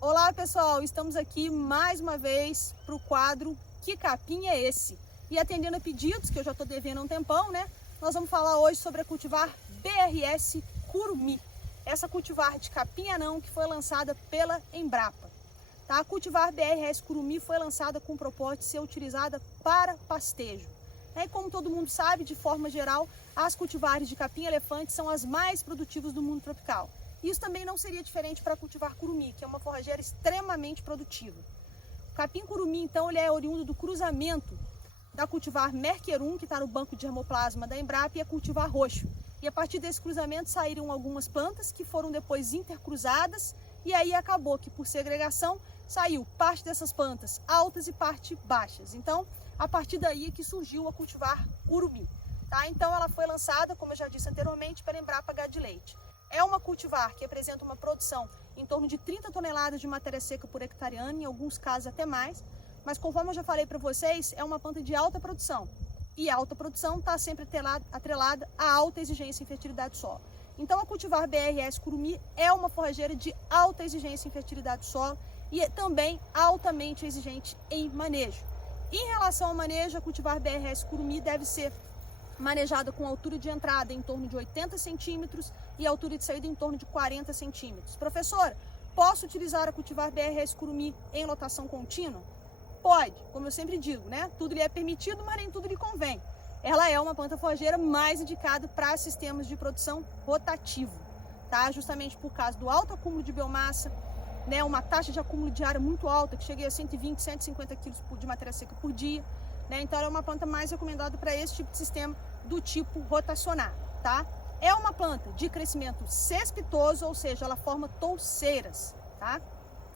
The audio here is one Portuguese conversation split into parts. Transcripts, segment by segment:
Olá pessoal, estamos aqui mais uma vez para o quadro Que Capim é Esse? E atendendo a pedidos, que eu já estou devendo há um tempão, né? Nós vamos falar hoje sobre a cultivar BRS Curumí. Essa cultivar de capim anão que foi lançada pela Embrapa. Tá? A cultivar BRS Curumí foi lançada com o propósito de ser utilizada para pastejo. E como todo mundo sabe, de forma geral, as cultivares de capim-elefante são as mais produtivas do mundo tropical. Isso também não seria diferente para a cultivar curumí, que é uma forrageira extremamente produtiva. O capim-curumí, então, ele é oriundo do cruzamento da cultivar Merkerum, que está no banco de germoplasma da Embrapa, e a cultivar roxo. E a partir desse cruzamento saíram algumas plantas que foram depois intercruzadas, e aí acabou que, por segregação, saiu parte dessas plantas altas e parte baixas. Então, a partir daí é que surgiu a cultivar curumí. Tá? Então, ela foi lançada, como eu já disse anteriormente, pela Embrapa Gado Leite. É uma cultivar que apresenta uma produção em torno de 30 toneladas de matéria seca por hectare ano, em alguns casos até mais, mas conforme eu já falei para vocês, é uma planta de alta produção. E a alta produção está sempre atrelada à alta exigência em fertilidade do solo. Então a cultivar BRS Curumí é uma forrageira de alta exigência em fertilidade do solo e é também altamente exigente em manejo. Em relação ao manejo, a cultivar BRS Curumí deve ser manejada com altura de entrada em torno de 80 centímetros e altura de saída em torno de 40 centímetros. Professora, posso utilizar a cultivar BRS Curumí em lotação contínua? Pode, como eu sempre digo, né? Tudo lhe é permitido, mas nem tudo lhe convém. Ela é uma planta forrageira mais indicada para sistemas de produção rotativo, tá? Justamente por causa do alto acúmulo de biomassa, né? Uma taxa de acúmulo diária muito alta, que chega a 120, 150 quilos de matéria seca por dia. Então, ela é uma planta mais recomendada para esse tipo de sistema do tipo rotacionar, tá? É uma planta de crescimento cespitoso, ou seja, ela forma touceiras, tá?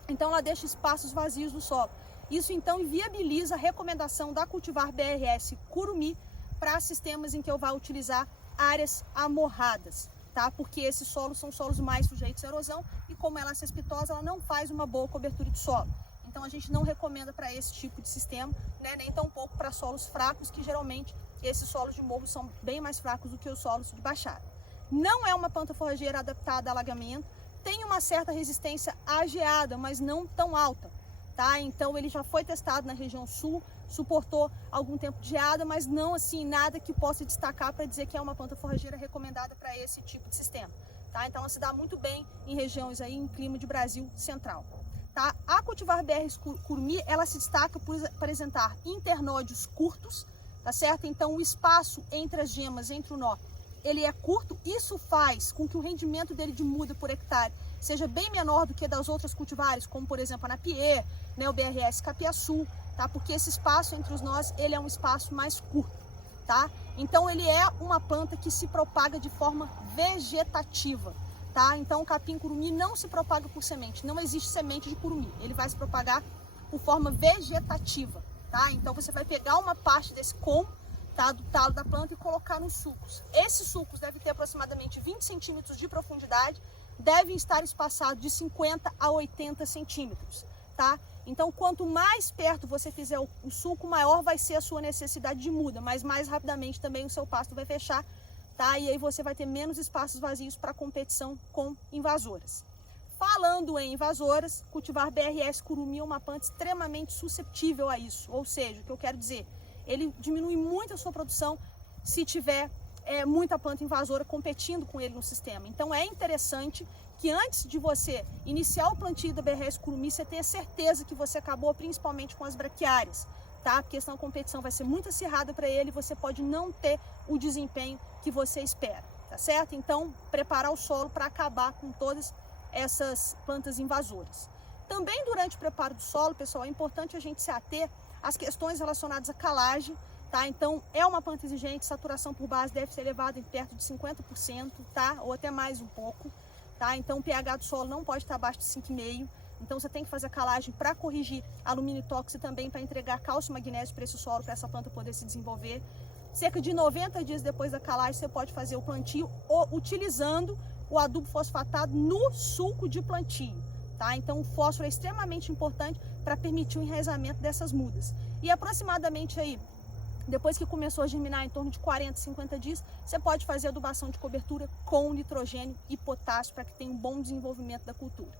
Então, ela deixa espaços vazios no solo. Isso, então, inviabiliza a recomendação da cultivar BRS Curumí para sistemas em que eu vá utilizar áreas amorradas, tá? Porque esses solos são solos mais sujeitos à erosão e, como ela é cespitosa, ela não faz uma boa cobertura de solo. Então, a gente não recomenda para esse tipo de sistema, né? Nem tampouco para solos fracos, que geralmente esses solos de morro são bem mais fracos do que os solos de baixada. Não é uma planta forrageira adaptada a alagamento, tem uma certa resistência à geada, mas não tão alta, tá? Então, ele já foi testado na região sul, suportou algum tempo de geada, mas não assim nada que possa destacar para dizer que é uma planta forrageira recomendada para esse tipo de sistema, tá? Então, ela se dá muito bem em regiões aí em clima de Brasil central. Tá? A cultivar BRS Curumí, ela se destaca por apresentar internódios curtos, tá certo? Então, o espaço entre as gemas, entre o nó, ele é curto. Isso faz com que o rendimento dele de muda por hectare seja bem menor do que das outras cultivares, como, por exemplo, a Napier, né, o BRS Capiaçu, tá? Porque esse espaço entre os nós, ele é um espaço mais curto, tá? Então, ele é uma planta que se propaga de forma vegetativa. Tá? Então, o capim-curumí não se propaga por semente, não existe semente de curumim, ele vai se propagar por forma vegetativa, tá? Então, você vai pegar uma parte desse com, tá, do talo da planta e colocar nos sulcos. Esses sulcos devem ter aproximadamente 20 centímetros de profundidade, devem estar espaçados de 50 a 80 centímetros, tá? Então, quanto mais perto você fizer o sulco, maior vai ser a sua necessidade de muda, mas mais rapidamente também o seu pasto vai fechar. Tá? E aí você vai ter menos espaços vazios para competição com invasoras. Falando em invasoras, cultivar BRS Curumí é uma planta extremamente susceptível a isso. Ou seja, o que eu quero dizer, ele diminui muito a sua produção se tiver muita planta invasora competindo com ele no sistema. Então é interessante que antes de você iniciar o plantio da BRS Curumí, você tenha certeza que você acabou principalmente com as braquiárias. Tá? Porque senão a competição vai ser muito acirrada para ele e você pode não ter o desempenho que você espera, tá certo? Então, preparar o solo para acabar com todas essas plantas invasoras. Também durante o preparo do solo, pessoal, é importante a gente se ater às questões relacionadas à calagem, tá? Então, é uma planta exigente, saturação por base deve ser elevada em perto de 50%, tá? Ou até mais um pouco, tá? Então, o pH do solo não pode estar abaixo de 5,5. Então, você tem que fazer a calagem para corrigir alumínio tóxico e também para entregar cálcio e magnésio para esse solo, para essa planta poder se desenvolver. Cerca de 90 dias depois da calagem, você pode fazer o plantio utilizando o adubo fosfatado no sulco de plantio, tá? Então, o fósforo é extremamente importante para permitir o enraizamento dessas mudas. E aproximadamente aí, depois que começou a germinar em torno de 40, 50 dias, você pode fazer adubação de cobertura com nitrogênio e potássio para que tenha um bom desenvolvimento da cultura.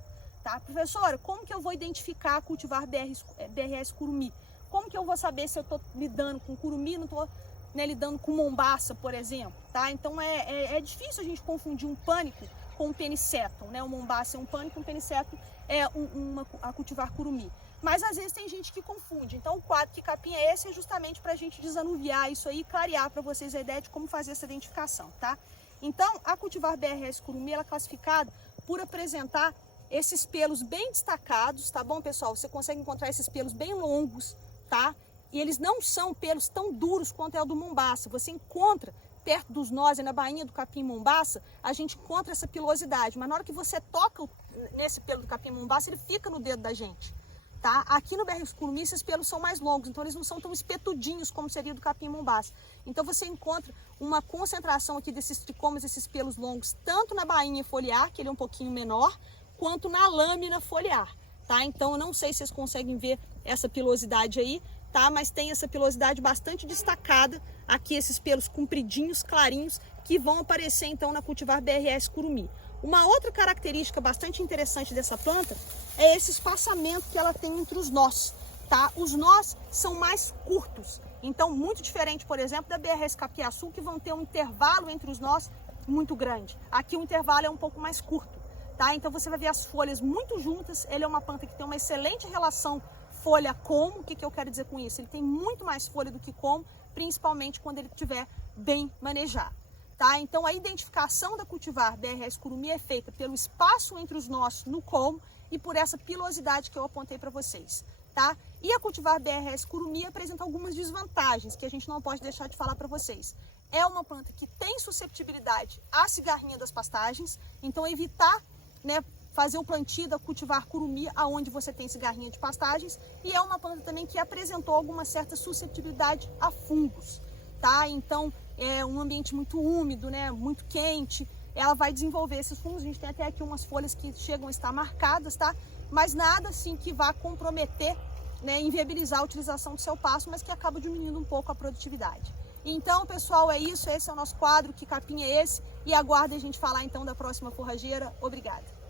tá? Professora, como que eu vou identificar cultivar BRS curumi? Como que eu vou saber se eu estou lidando com curumi, não estou, né, lidando com mombaça, por exemplo, tá? Então é difícil a gente confundir um pânico com um penicetum, né? O mombaça é um pânico, um penicetum é a cultivar curumi. Mas às vezes tem gente que confunde. Então o quadro Que Capim é Esse é justamente para a gente desanuviar isso aí e clarear para vocês a ideia de como fazer essa identificação, tá? Então a cultivar BRS curumi ela é classificada por apresentar esses pelos bem destacados, tá bom, pessoal? Você consegue encontrar esses pelos bem longos, tá? E eles não são pelos tão duros quanto é o do mombaça. Você encontra perto dos nós, na bainha do capim mombaça, a gente encontra essa pilosidade. Mas na hora que você toca nesse pelo do capim mombaça, ele fica no dedo da gente, tá? Aqui no BRS curumi, esses pelos são mais longos, então eles não são tão espetudinhos como seria do capim mombaça. Então você encontra uma concentração aqui desses tricomas, esses pelos longos, tanto na bainha foliar, que ele é um pouquinho menor, quanto na lâmina foliar, tá? Então eu não sei se vocês conseguem ver essa pilosidade aí, tá? Mas tem essa pilosidade bastante destacada aqui, esses pelos compridinhos, clarinhos, que vão aparecer então na cultivar BRS curumi. Uma outra característica bastante interessante dessa planta é esse espaçamento que ela tem entre os nós, tá? Os nós são mais curtos, então muito diferente, por exemplo, da BRS capiaçu, que vão ter um intervalo entre os nós muito grande. Aqui o intervalo é um pouco mais curto, tá? Então você vai ver as folhas muito juntas. Ele é uma planta que tem uma excelente relação folha-como. O que eu quero dizer com isso? Ele tem muito mais folha do que como, principalmente quando ele estiver bem manejado. Tá? Então a identificação da cultivar BRS curumi é feita pelo espaço entre os nós no colmo e por essa pilosidade que eu apontei para vocês. Tá? E a cultivar BRS curumi apresenta algumas desvantagens que a gente não pode deixar de falar para vocês. É uma planta que tem susceptibilidade à cigarrinha das pastagens, então evitar, né, fazer o plantio da cultivar curumi aonde você tem cigarrinha de pastagens, e é uma planta também que apresentou alguma certa susceptibilidade a fungos. Tá? Então é um ambiente muito úmido, né, muito quente, ela vai desenvolver esses fungos. A gente tem até aqui umas folhas que chegam a estar marcadas, tá? Mas nada assim que vá comprometer, né, inviabilizar a utilização do seu pasto, mas que acaba diminuindo um pouco a produtividade. Então, pessoal, é isso. Esse é o nosso quadro Que Capim é Esse? E aguardem a gente falar então da próxima forrageira. Obrigada!